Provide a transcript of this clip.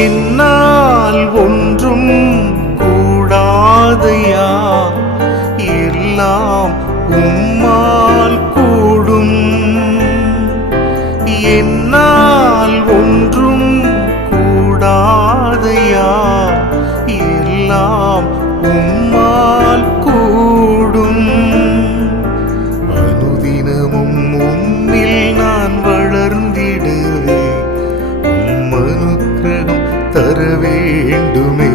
என்னால் ஒன்றும் கூடாதையா, எல்லாம் உம்மால் கூடும். என்னால் ஒன்றும் கூடாதையா, எல்லாம் உம்மால் கூடும். அனுதினமும் உம்மில் நான் வளர்ந்திடவே உம் அனுக்கிரகம் தர வேண்டுமே.